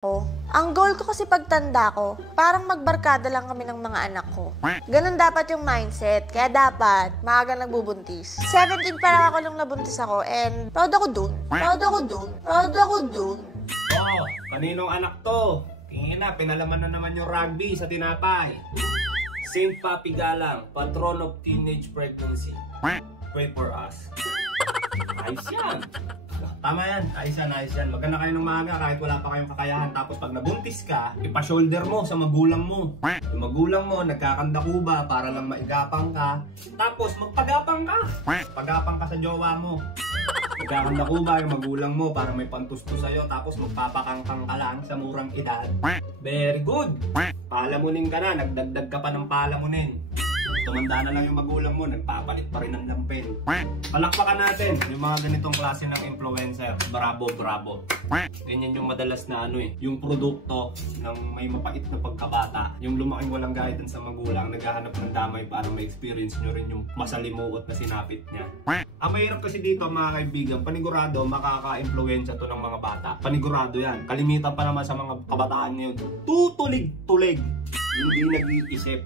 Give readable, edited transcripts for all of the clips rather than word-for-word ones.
Oh, ang goal ko kasi pagtanda ko, parang magbarkada lang kami ng mga anak ko. Ganun dapat yung mindset, kaya dapat maaga nagbubuntis. 17 pa lang ako nung nabuntis ako and proud ako dun. Proud ako dun. Proud ako dun. Oh, kaninong anak to? Tingin na, pinalaman na naman yung rugby sa tinapay. Saint Papi Galang, patron of teenage pregnancy. Pray for us. Ayos yan. Tama yan, ayos yan. Maganda kayo ng maaga kahit wala pa kayong kakayahan. Tapos pag nabuntis ka, ipa-shoulder mo sa magulang mo. Yung magulang mo, nagkakandakuba para lang maigapang ka. Tapos magpagapang ka. Pagapang ka sa jowa mo. Nagkakandakuba yung magulang mo para may pantusto sa'yo. Tapos magpapakangkang ka lang sa murang edad. Very good. Palamunin ka na, nagdagdag ka pa ng palamunin. Tumanda na lang yung magulang mo, nagpapalit pa rin ng lampin. Palakpakan natin yung mga ganitong klase ng influencer. Bravo, bravo. Ganyan yung madalas na yung produkto ng may mapait na pagkabata. Yung lumaking walang guidance sa magulang, naghahanap ng damay para ma-experience nyo rin yung masalimuot na sinapit niya. Ang mahirap kasi dito mga kaibigan, panigurado makaka-influensya to ng mga bata. Panigurado yan. Kalimitan pa naman sa mga kabataan ngayon. Tutulig-tulig. Hindi nag-iisip.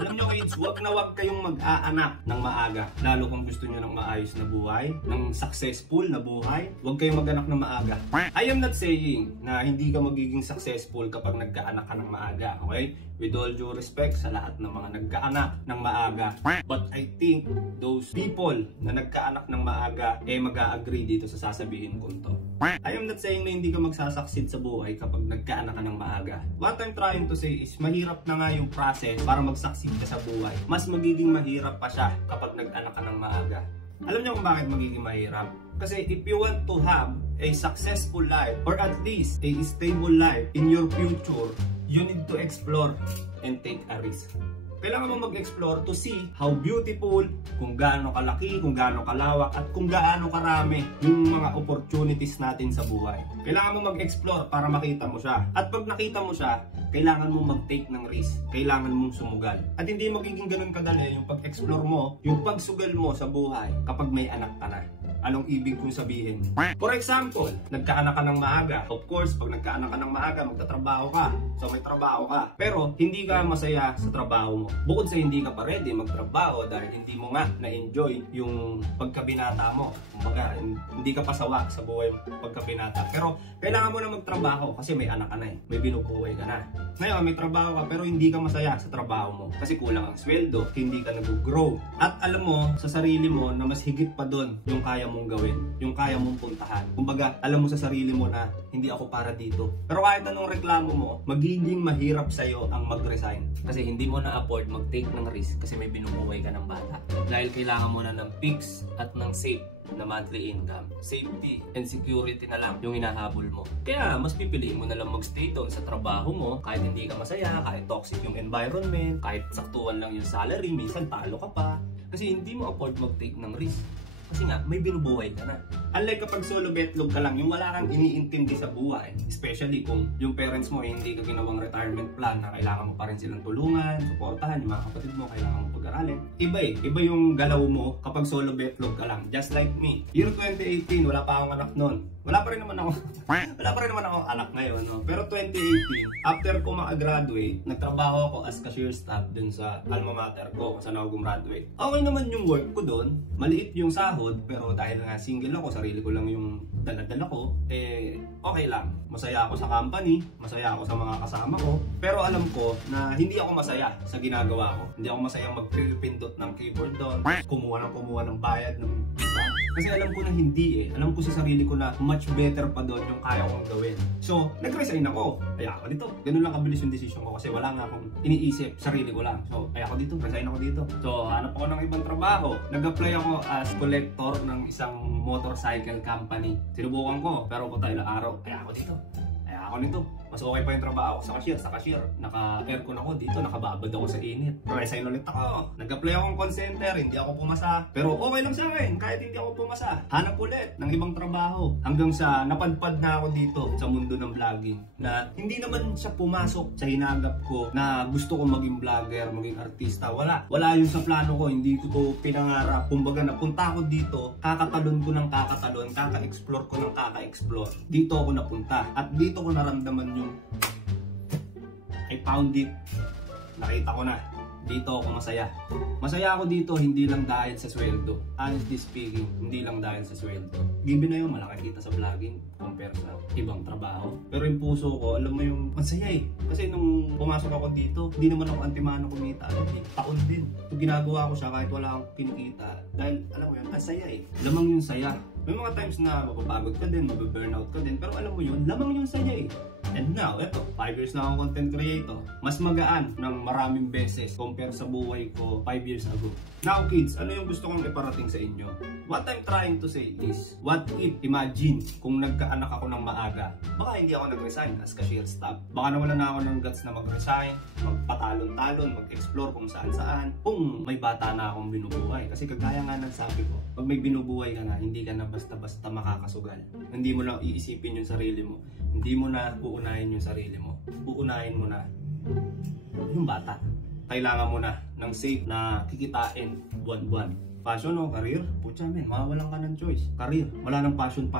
Alam nyo kids, wag na wag kayong mag-aanak ng maaga. Lalo kung gusto nyo ng maayos na buhay, ng successful na buhay, wag kayong mag-anak ng maaga. I am not saying na hindi ka magiging successful kapag nagkaanak ka ng maaga, okay? With all due respect sa lahat ng mga nagkaanak ng maaga. But I think those people na nagkaanak ng maaga mag-a-agree dito sa sasabihin ko to. I am not saying na hindi ka magsasucceed sa buhay kapag nagkaanak ka ng maaga. What I'm trying to say is mahirap na nga yung process para mag-succeed ka sa buhay. Mas magiging mahirap pa siya kapag nag-anak ka ng maaga. Alam niyo kung bakit magiging mahirap? Kasi if you want to have a successful life or at least a stable life in your future, you need to explore and take a risk. Kailangan mo mag-explore to see how beautiful, kung gaano kalaki, kung gaano kalawak, at kung gaano karami yung mga opportunities natin sa buhay. Kailangan mo mag-explore para makita mo siya. At pag nakita mo siya, kailangan mo mag-take ng risk. Kailangan mong sumugal. At hindi magiging ganun kadali yung pag-explore mo, yung pagsugal mo sa buhay kapag may anak ka na. Anong ibig kong sabihin? For example, nagkaanak ka ng maaga. Of course, pag nagkaanak ka ng maaga, magtatrabaho ka. So may trabaho ka. Pero hindi ka masaya sa trabaho mo. Bukod sa hindi ka pa ready magtrabaho dahil hindi mo nga na-enjoy yung pagkabinata mo. Kumbaga, hindi ka pasawa sa buhay pagkabinata. Pero kailangan mo na magtrabaho kasi may anak ka na May binubuhay ka na. Ngayon, may trabaho ka pero hindi ka masaya sa trabaho mo. Kasi kulang ang sweldo, hindi ka nag-grow. At alam mo sa sarili mo na mas higit pa doon yung kaya mong gawin, yung kaya mong puntahan. Kumbaga, alam mo sa sarili mo na hindi ako para dito. Pero kahit anong reklamo mo, magiging mahirap sa'yo ang mag-resign. Kasi hindi mo na-afford mag-take ng risk kasi may binubuhay ka ng bata. Dahil kailangan mo na ng fix at ng safe na monthly income. Safety and security na lang yung hinahabol mo. Kaya mas pipiliin mo na lang mag-stay doon sa trabaho mo kahit hindi ka masaya, kahit toxic yung environment, kahit saktuan lang yung salary, minsan talo ka pa. Kasi hindi mo afford mag-take ng risk. Kasi nga, may binubuhay ka na. Unlike kapag solo betlog ka lang, yung wala kang iniintindi sa buhay. Especially kung yung parents mo hindi ka ginawang retirement plan na kailangan mo pa rin silang tulungan, suportahan, yung mga kapatid mo kailangan mo pag-aralin. Iba yung galaw mo kapag solo betlog ka lang. Just like me. Year 2018, wala pa akong anak noon. Wala pa rin naman ako anak ngayon, no? Pero 2018, after ko maka-graduate, nagtrabaho ako as cashier staff dun sa alma mater ko kung saan ako gumraduate. Okay naman yung work ko dun, maliit yung sahod, pero dahil nga single ako, sarili ko lang yung dala-dala ko, okay lang. Masaya ako sa company, masaya ako sa mga kasama ko, pero alam ko na hindi ako masaya sa ginagawa ko. Hindi ako masayang magpipindot ng keyboard doon, kumuha ng bayad ng iba. Kasi alam ko na hindi Alam ko sa sarili ko na much better pa doon yung kaya kong gawin. So, nag-resign ako. Kaya ako dito. Ganun lang kabilis yung decision ko kasi wala nga akong iniisip. Sarili ko lang. So, kaya ako dito. Resign ako dito. So, hanap ako ng ibang trabaho. Nag-apply ako as collector ng isang motorcycle company. Sinubukan ko. Pero kung ilang araw, kaya ako dito. Kaya ako nito. Mas okay pa yung trabaho ko sa cashier. Sa cashier, naka-aircon ako dito, nakababad ako sa init. Resign ulit ako. Nag-apply akong call center, hindi ako pumasa. Pero okay lang sa akin, kahit hindi ako pumasa. Hanap ulit ng ibang trabaho. Hanggang sa napadpad na ako dito sa mundo ng vlogging. Na hindi naman siya pumasok sa hinagap ko na gusto ko maging vlogger, maging artista. Wala yun sa plano ko, hindi ko to pinangarap. Kumbaga napunta ako dito, kakatalon ko ng kakatalon, kaka-explore ko ng kaka-explore. Dito ako napunta at dito ko naramdaman yung I found it. Nakita ko na. Dito ako masaya. Masaya ako dito hindi lang dahil sa sweldo. Honestly speaking, hindi lang dahil sa sweldo. Given na yun, malaki kita sa vlogging compare sa ibang trabaho. Pero yung puso ko, alam mo yung masaya eh. Kasi nung pumasok ako dito, hindi naman ako antimano kumita. Taon din. So, ginagawa ko siya kahit wala akong kinikita. Dahil alam mo yun, masaya eh. Lamang yung saya. May mga times na mapapagod ka din, mababurnout ka din. Pero alam mo yun, lamang yung saya eh. And now, eto, 5 years na akong content creator. Mas magaan ng maraming beses compare sa buhay ko 5 years ago. Now kids, ano yung gusto kong iparating sa inyo? What I'm trying to say is, what if, imagine, kung nagkaanak ako ng maaga, baka hindi ako nag-resign as cashier staff. Baka nawalan na ako ng guts na mag-resign, magpatalon-talon, mag-explore kung saan-saan, kung may bata na akong binubuhay. Kasi kagaya nga ng sabi ko, pag may binubuhay ka na, hindi ka na basta-basta makakasugal. Hindi mo na iisipin yung sarili mo. Hindi mo na uunahin yung sarili mo. Uunahin mo na yung bata. Kailangan mo na ng safe na kikitain buwan-buwan. Passion o career? Putya men, mawawalan ka ng choice. Career, wala nang passion.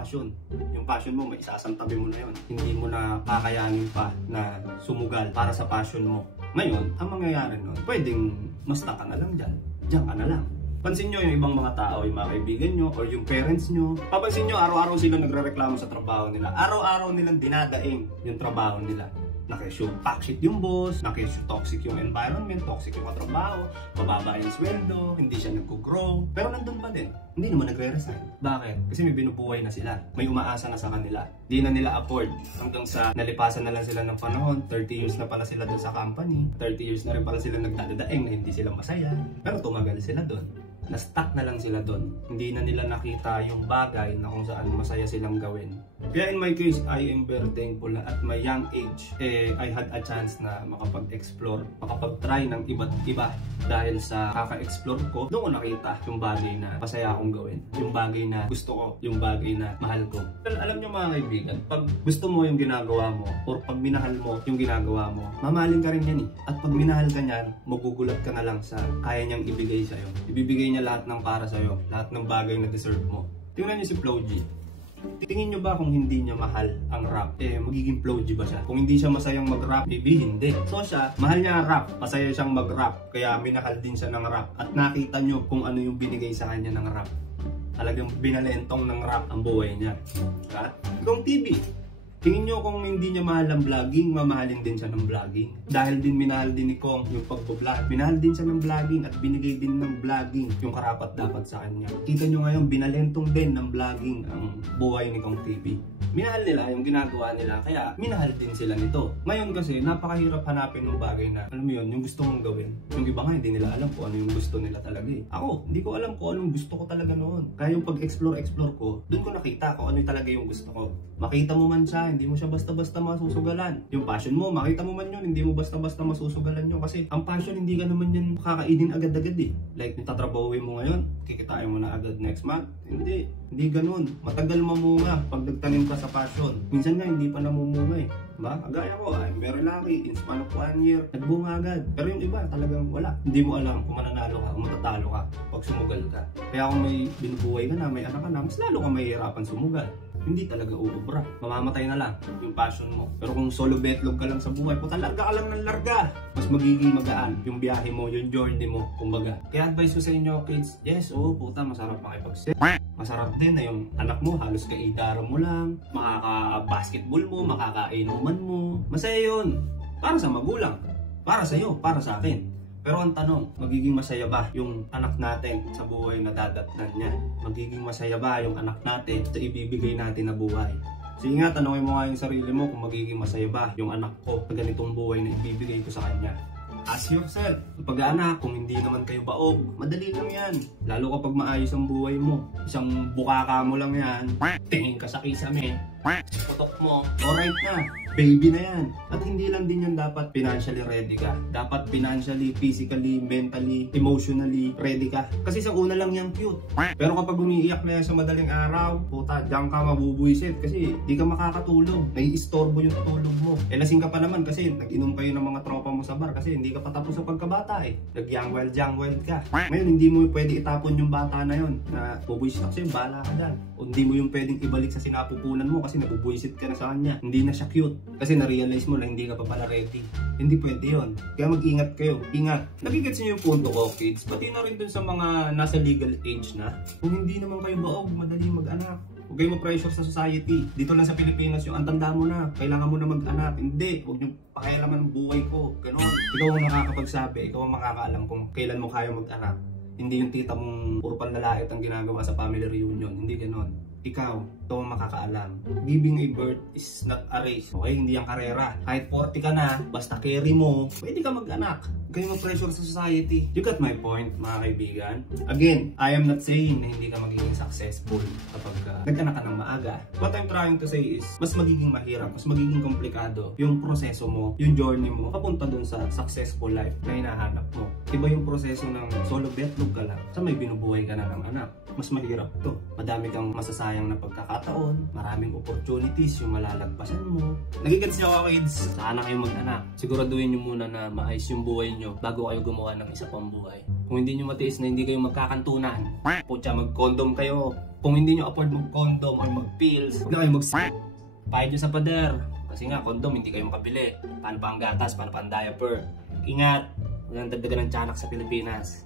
Yung passion mo, may isasantabi mo na yun. Hindi mo na kakayanin pa na sumugal para sa passion mo. Ngayon, ang mangyayari nun, pwedeng masta ka na lang dyan. Diyan ka na lang. Pansin nyo yung ibang mga tao, yung mga kaibigan nyo, or yung parents nyo. Papansin nyo, araw-araw sila nagre-reklamo sa trabaho nila. Araw-araw nilang dinadaing yung trabaho nila. Nakisyo toxic yung boss, nakisyo toxic yung environment, toxic yung katrabaho, mababa yung sweldo, hindi siya nag-grow. Pero nandun pa din, hindi naman nagre-resign. Bakit? Kasi may binubuhay na sila, may umaasa na sa kanila. Hindi na nila afford hanggang sa nalipasan na lang sila ng panahon. 30 years na pala sila dun sa company, 30 years na rin pala sila nagdadadaing na hindi sila masaya. Pero tumagal sila dun. Na-stuck na lang sila doon. Hindi na nila nakita yung bagay na kung saan masaya silang gawin. Kaya in my case, I am very thankful na at my young age, I had a chance na makapag-explore, makapag-try ng iba't iba. Dahil sa kaka-explore ko, doon ko nakita yung bagay na masaya akong gawin. Yung bagay na gusto ko, yung bagay na mahal ko. Pero alam nyo mga kaibigan, pag gusto mo yung ginagawa mo, or pag minahal mo yung ginagawa mo, mamahalin ka rin yan eh. At pag minahal ka niyan, magugulat ka na lang sa kaya niyang ibigay sa'yo. Ibibigay niya lahat ng para sa'yo, lahat ng bagay na deserve mo. Tingnan niyo si Flo G. Tingin nyo ba kung hindi niya mahal ang rap, magiging Flo G ba siya? Kung hindi siya masayang mag-rap, maybe hindi. So siya, mahal niya ang rap, masaya siyang mag-rap, kaya minahal din siya ng rap. At nakita nyo kung ano yung binigay sa kanya ng rap. Talagang binalentong ng rap ang buhay niya. At kung TV, tingin nyo kung hindi niya mahal ang vlogging, mamahalin din siya ng vlogging. Dahil din minahal din ni Kong yung pagbo-vlog. Minahal din siya ng vlogging at binigay din ng vlogging yung karapat dapat sa kanya. Kita nyo ngayon, binalentong din ng vlogging ang buhay ni Kong TV. Minahal nila yung ginagawa nila, kaya minahal din sila nito. Ngayon kasi, napakahirap hanapin ng bagay na, alam mo yun, yung gusto mong gawin. Yung iba nga, hindi nila alam kung ano yung gusto nila talaga eh. Ako, hindi ko alam kung anong gusto ko talaga noon. Kaya yung pag-explore ko, doon ko nakita kung ano talaga yung gusto ko. Makita mo man siya, hindi mo siya basta-basta masusugalan. Yung passion mo, makita mo man yun, hindi mo basta-basta masusugalan yun. Kasi ang passion, hindi ka naman yan makakainin agad-agad eh. Like, yung tatrabahuin mo ngayon, kikitain mo na agad next month. Hindi ganun. Matagal mamunga pag nagtanim ka sa passion. Minsan nga, hindi pa namumunga eh. Diba? Agaya ko, I'm very lucky. In span of 1 year, nagbunga agad. Pero yung iba, talagang wala. Hindi mo alam kung mananalo ka, kung matatalo ka pag sumugal ka. Kaya kung may binubuhay ka na, may anak ka na, mas lalo ka mahihirapan sumugal. Hindi talaga uubra. Mamamatay na lang yung passion mo. Pero kung solo betlog ka lang sa buhay, puta, larga ka lang ng larga. Mas magiging magaan yung biyahe mo, yung journey mo, kumbaga. Kaya advice ko sa inyo, kids, yes, puta, masarap makipag-set. Masarap din na yung anak mo, halos kaidara mo lang, makaka-basketball mo, makakainuman mo. Masaya yun. Para sa magulang. Para sa'yo, para sa akin. Pero ang tanong, magiging masaya ba yung anak natin sa buhay na dadatnan niya? Magiging masaya ba yung anak natin sa ibibigay natin na buhay? Sige nga, tanongin mo nga yung sarili mo kung magiging masaya ba yung anak ko sa ganitong buhay na ibibigay ko sa kanya. Ask yourself, pag-anak, kung hindi naman kayo baog, madali lang yan. Lalo kapag maayos ang buhay mo. Isang bukaka mo lang yan, tingin ka sa kisame, putok mo, alright na. baby na yan. At hindi lang din yan dapat financially ready ka. Dapat financially, physically, mentally, emotionally ready ka. Kasi sa una lang yan cute. Pero kapag umiiyak na yan sa madaling araw, puta, diyan ka mabubuisit kasi di ka makakatulog. Naiistorbo yung tulog mo. Lasing ka pa naman kasi nag-inom kayo ng mga tropa mo sa bar kasi hindi ka pa tapos sa pagkabata eh. Nag-young wild ka. Ngayon, hindi mo pwede itapon yung bata na yon na bubuisit kasi bahala ka dyan. O hindi mo yung pwedeng ibalik sa sinapupunan mo kasi nabubuisit ka na sa kanya. Hindi na siya cute. Kasi na-realize mo na hindi ka pa pala ready. Hindi pwede yun. Kaya mag-ingat kayo. Ingat. Nagigets niyo yung punto ko, kids. Pati na rin dun sa mga nasa legal age na. Kung hindi naman kayo baog, madali mag-anak. Huwag kayo ma-pressure sa society. Dito lang sa Pilipinas yung antanda mo na. Kailangan mo na mag-anak. Hindi. Huwag niyo pakialaman ang buhay ko. Ganon. Ikaw ang makakapagsabi. Ikaw ang makakaalam kung kailan mo kaya mag-anak. Hindi yung tita mong puro panlalait ang ginagawa sa family reunion. Hindi ganon. Ikaw ang makakaalam. Giving a birth is not a race. Okay, hindi ang karera. Kahit 40 ka na, basta carry mo, pwede ka mag-anak. Huwag kayo ma-pressure sa society. You got my point, mga kaibigan. Again, I am not saying na hindi ka magiging successful kapag nag-anak ka ng maaga. What I'm trying to say is, mas magiging mahirap, mas magiging komplikado yung proseso mo, yung journey mo, papunta dun sa successful life na hinahanap mo. Iba yung proseso ng solo betlog ka lang, sa may binubuhay ka na ng anak. Mas mahirap to. Madami kang masasayang na pagkakataon, maraming opportunities yung malalagpasan mo. Nagigets niyo ako, kids? Sana kayo mag-anak. Siguraduhin niyo muna na maayos yung buhay niyo bago kayo gumawa ng isa pang buhay. Kung hindi niyo matiis na hindi kayo magkakantunan, putya, mag-condom kayo. Kung hindi niyo afford mag-condom or mag-pills, huwag na kayo mag-sip. Bayad niyo sa pader. Kasi nga, condom hindi kayo makabili. Paano pa ang gatas? Paano pa ang diaper? Ingat! Walang dagdagan ng tiyanak sa Pilipinas.